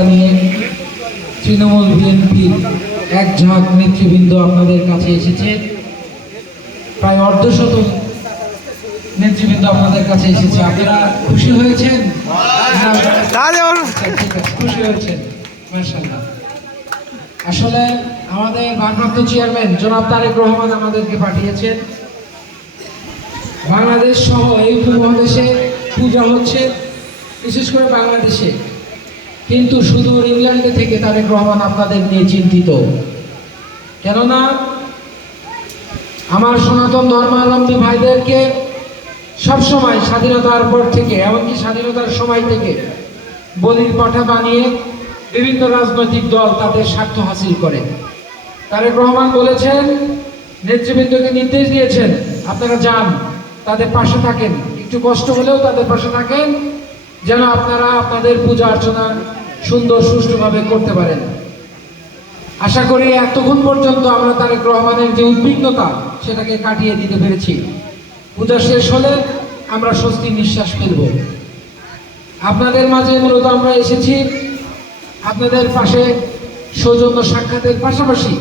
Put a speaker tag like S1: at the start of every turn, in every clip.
S1: বার্তা নিয়ে তৃণমূল বিএনপির এক ঝাঁক নেতৃবৃন্দ আপনাদের কাছে এসেছে। প্রায় অর্ধশত নেতৃবৃন্দ আপনাদের কাছে এসেছে। আপনারা খুশি হয়েছেন? আচ্ছা, খুশি হয়েছেন। আসলে আমাদের ভারপ্রাপ্ত চেয়ারম্যান জনাব তারেক রহমান আমাদেরকে পাঠিয়েছেন। বাংলাদেশ সহ এই উপমহাদেশে পূজা হচ্ছে বিশেষ করে বাংলাদেশে। কিন্তু শুধু ইংল্যান্ডে থেকে তারেক রহমান আপনাদের নিয়ে চিন্তিত। কেননা আমার সনাতন ধর্মাবলম্বী ভাইদেরকে সবসময় স্বাধীনতার পর থেকে, এমনকি স্বাধীনতার সময় থেকে বলির পাঠা বানিয়ে বিভিন্ন রাজনৈতিক দল তাদের স্বার্থ হাসিল করে। তারেক রহমান বলেছেন, নেতৃবৃন্দকে নির্দেশ দিয়েছেন, আপনারা যান, তাদের পাশে থাকেন। একটু কষ্ট হলেও তাদের পাশে থাকেন। যেন আপনারা আপনাদের পূজা অর্চনা সুন্দর, সুষ্ঠুভাবে করতে পারেন। আশা করি এতক্ষণ পর্যন্ত আমরা তারেক রহমানের যে উদ্বিগ্নতা, সেটাকে কাটিয়ে দিতে পেরেছি। পূজা শেষ হলে আমরা স্বস্তি নিঃশ্বাস ফেলব। আপনাদের মাঝে মূলত আমরা এসেছি আপনাদের পাশে সৌজন্য সাক্ষাতের পাশাপাশি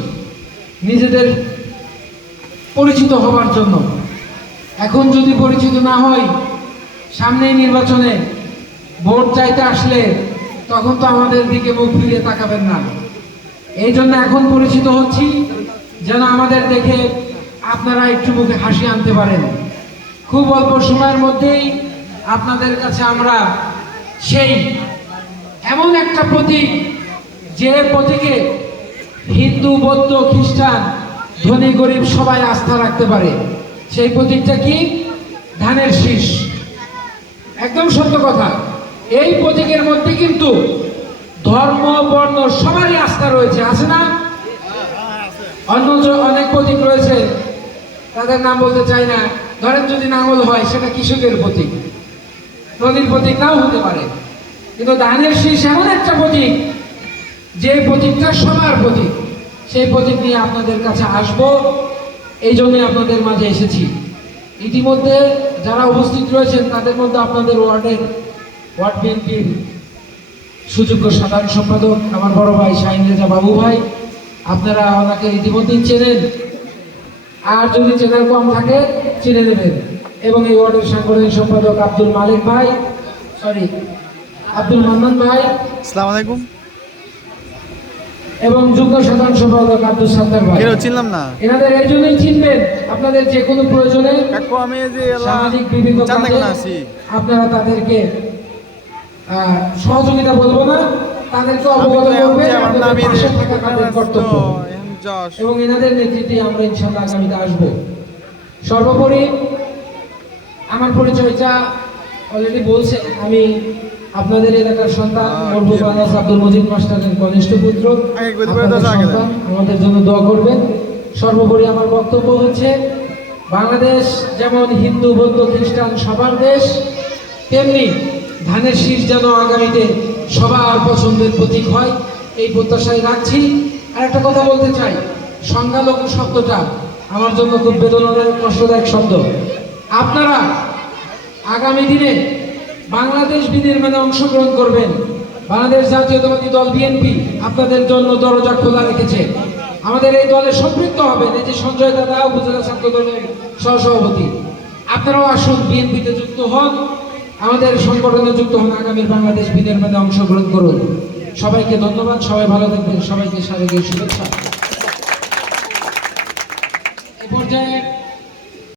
S1: নিজেদের পরিচিত হবার জন্য। এখন যদি পরিচিত না হয়, সামনেই নির্বাচনে ভোট চাইতে আসলে তখন তো আমাদের দিকে মুখ ফিরিয়ে তাকাবেন না। এই জন্য এখন পরিচিত হচ্ছি, যেন আমাদের দেখে আপনারা একটু মুখে হাসি আনতে পারেন। খুব অল্প সময়ের মধ্যেই আপনাদের কাছে আমরা সেই এমন একটা প্রতীক, যে প্রতীকে হিন্দু, বৌদ্ধ, খ্রিস্টান, ধনী, গরিব সবাই আস্থা রাখতে পারে। সেই প্রতীকটা কি? ধানের শীষ। একদম সত্য কথা। এই প্রতীকের মধ্যে কিন্তু ধর্ম, বর্ণ, সবারই আস্থা রয়েছে। আছে না? অন্য অনেক প্রতীক রয়েছে। তাদের নাম বলতে চাই না। ধরেন যদি নাঙ্গল হয়, সেটা কৃষকের প্রতীক। নদীর প্রতীক নাও হতে পারে। কিন্তু ধানের শীষ এমন একটা প্রতীক, যে প্রতীকটা সবার প্রতীক। সেই প্রতীক নিয়ে আপনাদের কাছে আসব। এই জন্যই আপনাদের মাঝে এসেছি। ইতিমধ্যে যারা উপস্থিত রয়েছেন, তাদের মধ্যে আপনাদের ওয়ার্ডের ওয়ার্ড বিএনপির সুযোগ্য সাধারণ সম্পাদক আমার বড় ভাই শাহিন রেজা বাবু ভাই আপনারা ওনাকে ইতিমধ্যেই চেনেন। আর যদি চেনার কম থাকে চিনে নেবেন। এবং এই ওয়ার্ডের সাংগঠনিক সম্পাদক আব্দুল মালিক ভাই সরি আব্দুল মান্নান ভাই
S2: আসসালামু আলাইকুম।
S1: এবং যুগ্ম সাধারণ সম্পাদক আব্দুল সাত্তার ভাই।
S2: কেউ চিনলাম না।
S1: এনাদের এই জন্যই চিনবেন আপনাদের যে কোনো প্রয়োজনে
S2: আমি যে
S1: সামাজিক বিভিন্ন আপনারা তাদেরকে সহযোগিতা বলব না তাদেরকে অবগত পাশে থাকা তাদের কর্তব্য। এবং এনাদের নেতৃত্বে আমরা ইনশাল্লাহ আগামীতে আসব। সর্বোপরি আমার পরিচয়টা অলরেডি বলছে আমি আপনাদের এলাকার সন্তান মরবুল। আব্দুল মজিদ মাস্টারের কনিষ্ঠ পুত্র। আমাদের জন্য দোয়া করবেন। সর্বোপরি আমার বক্তব্য হচ্ছে বাংলাদেশ যেমন হিন্দু বৌদ্ধ খ্রিস্টান সবার দেশ তেমনি ধানের শীষ যেন আগামীতে সবার পছন্দের প্রতীক হয়, এই প্রত্যাশায় রাখছি। আর একটা কথা বলতে চাই, সংখ্যালঘু শব্দটা আমার জন্য খুব বেদনাদায়ক, কষ্টদায়ক শব্দ। আপনারা আগামী দিনে বাংলাদেশ বিনির্মাণে অংশগ্রহণ করবেন। বাংলাদেশ জাতীয়তাবাদী দল বিএনপি আপনাদের জন্য দরজা খোলা রেখেছে। আমাদের এই দলে সম্পৃক্ত হবেন এই যে সঞ্জয় দাদা, উপজেলা ছাত্র দলের সহসভাপতি। আপনারাও আসুন, বিএনপিতে যুক্ত হন। আমাদের সংগঠনে যুক্ত হন আগামীর বাংলাদেশ বিনির্মাণে অংশগ্রহণ করুন। সবাইকে ধন্যবাদ, সবাই ভালো থাকবেন, সবাইকে শারীরিক শুভেচ্ছা।